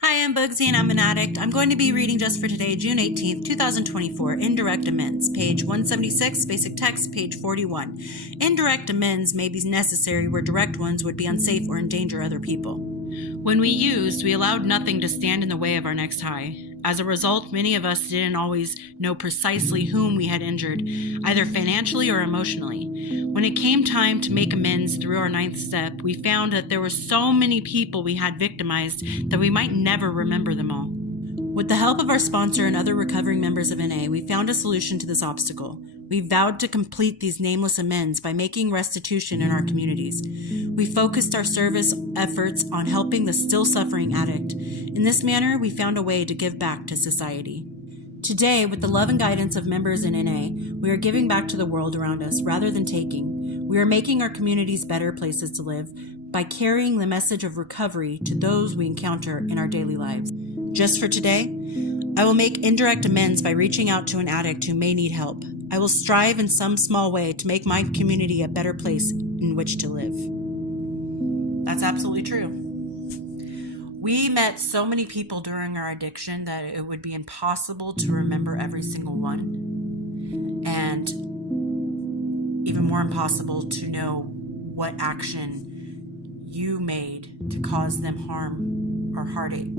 Hi, I'm Bugsy and I'm an addict. I'm going to be reading just for today, June 18th, 2024, Indirect Amends, page 176, basic text, page 41. Indirect amends may be necessary where direct ones would be unsafe or endanger other people. When we allowed nothing to stand in the way of our next high. As a result, many of us didn't always know precisely whom we had injured, either financially or emotionally. When it came time to make amends through our ninth step, we found that there were so many people we had victimized that we might never remember them all. With the help of our sponsor and other recovering members of NA, we found a solution to this obstacle. We vowed to complete these nameless amends by making restitution in our communities. We focused our service efforts on helping the still suffering addict. In this manner, we found a way to give back to society. Today, with the love and guidance of members in NA, we are giving back to the world around us rather than taking. We are making our communities better places to live by carrying the message of recovery to those we encounter in our daily lives. Just for today, I will make indirect amends by reaching out to an addict who may need help. I will strive in some small way to make my community a better place in which to live. That's absolutely true. We met so many people during our addiction that it would be impossible to remember every single one. And even more impossible to know what action you made to cause them harm or heartache.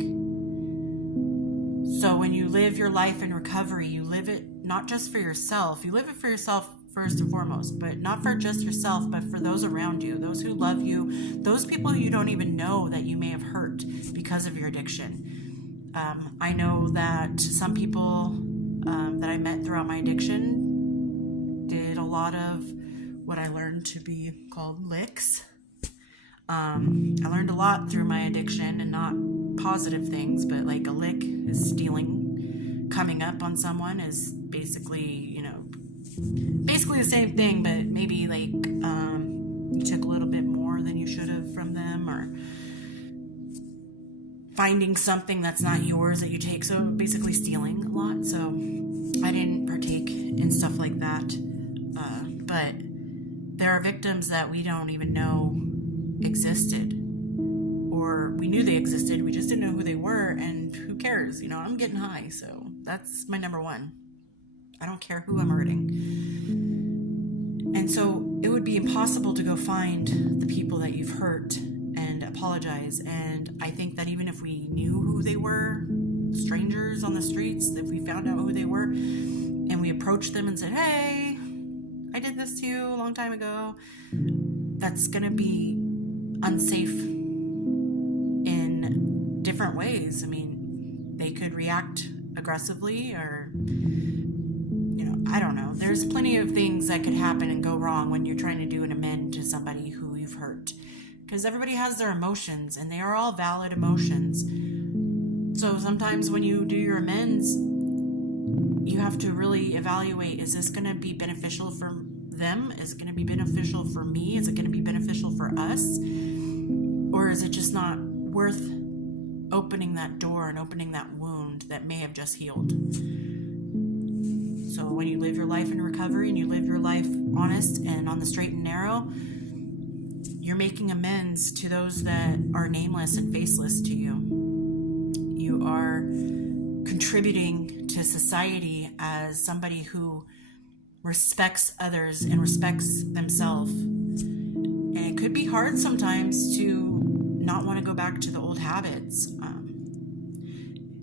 So when you live your life in recovery, you live it not just for yourself. You live it for yourself first and foremost, but not for just yourself, but for those around you, those who love you, those people you don't even know that you may have hurt because of your addiction. I know that some people that I met throughout my addiction did a lot of what I learned to be called licks. I learned a lot through my addiction, and not positive things, but like a lick is stealing. Coming up on someone is basically the same thing, but maybe like you took a little bit more than you should have from them, or finding something that's not yours that you take. So basically stealing a lot. So I didn't partake in stuff like that. But there are victims that we don't even know existed, or we knew they existed, we just didn't know who they were, and who cares? I'm getting high, so that's my number one. I don't care who I'm hurting. And so it would be impossible to go find the people that you've hurt and apologize. And I think that even if we knew who they were, strangers on the streets, if we found out who they were and we approached them and said, hey, I did this to you a long time ago, that's going to be unsafe in different ways. I mean, they could react aggressively, or I don't know. There's plenty of things that could happen and go wrong when you're trying to do an amend to somebody who you've hurt, because everybody has their emotions and they are all valid emotions. So sometimes when you do your amends, you have to really evaluate, is this going to be beneficial for them? Is it going to be beneficial for me? Is it going to be beneficial for us? Or is it just not worth opening that door and opening that wound that may have just healed? So when you live your life in recovery and you live your life honest and on the straight and narrow, you're making amends to those that are nameless and faceless to you. You are contributing to society as somebody who respects others and respects themselves. And it could be hard sometimes to not want to go back to the old habits.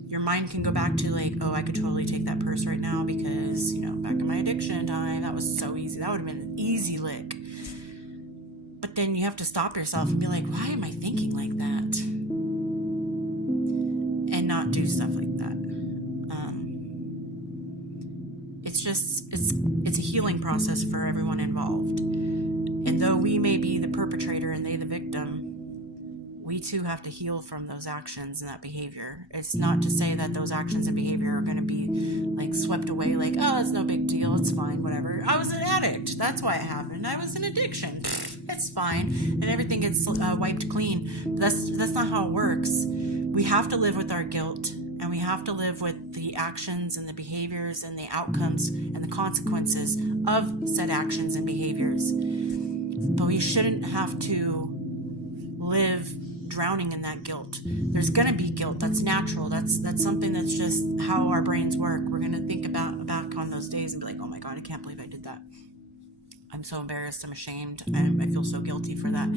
Your mind can go back to like, oh, I could totally take that purse right now because, back in my addiction time, that was so easy. That would have been an easy lick. But then you have to stop yourself and be like, why am I thinking like that? And not do stuff like that. It's a healing process for everyone involved. And though we may be the perpetrator and they the victim, we too have to heal from those actions and that behavior. It's not to say that those actions and behavior are going to be like swept away, like, oh, it's no big deal, it's fine, whatever. I was an addict, that's why it happened. I was in addiction, it's fine, and everything gets wiped clean. But that's not how it works. We have to live with our guilt, and we have to live with the actions and the behaviors and the outcomes and the consequences of said actions and behaviors. But we shouldn't have to live drowning in that guilt. There's going to be guilt. That's natural. That's something that's just how our brains work. We're going to think back on those days and be like, oh my God, I can't believe I did that. I'm so embarrassed. I'm ashamed. I feel so guilty for that.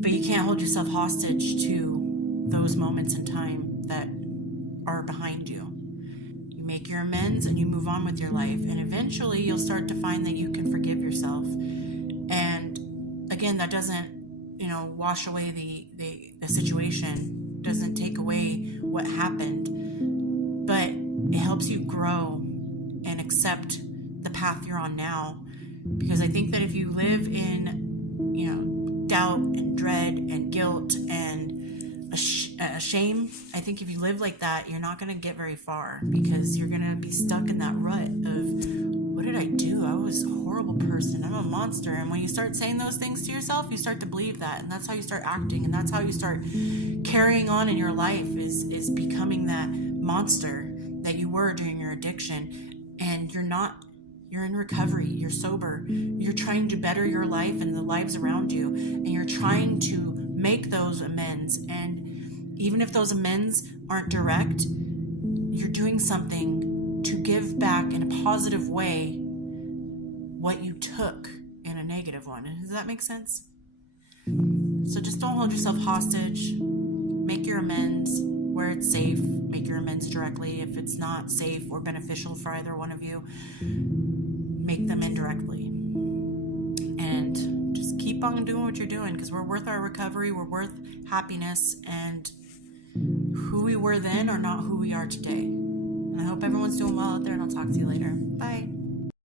But you can't hold yourself hostage to those moments in time that are behind you. You make your amends and you move on with your life. And eventually you'll start to find that you can forgive yourself. And again, that doesn't, wash away the situation, doesn't take away what happened, but it helps you grow and accept the path you're on now. Because I think that if you live in, doubt and dread and guilt and shame, I think if you live like that, you're not going to get very far, because you're going to be stuck in that rut of, what did I do? I was a horrible person. I'm a monster. And when you start saying those things to yourself, you start to believe that. And that's how you start acting. And that's how you start carrying on in your life, is becoming that monster that you were during your addiction. And you're not. You're in recovery. You're sober. You're trying to better your life and the lives around you. And you're trying to make those amends. And even if those amends aren't direct, you're doing something to give back in a positive way what you took in a negative one. Does that make sense? So just don't hold yourself hostage. Make your amends where it's safe. Make your amends directly. If it's not safe or beneficial for either one of you, make them indirectly. And just keep on doing what you're doing, because we're worth our recovery. We're worth happiness, and who we were then are not who we are today. And I hope everyone's doing well out there, and I'll talk to you later. Bye.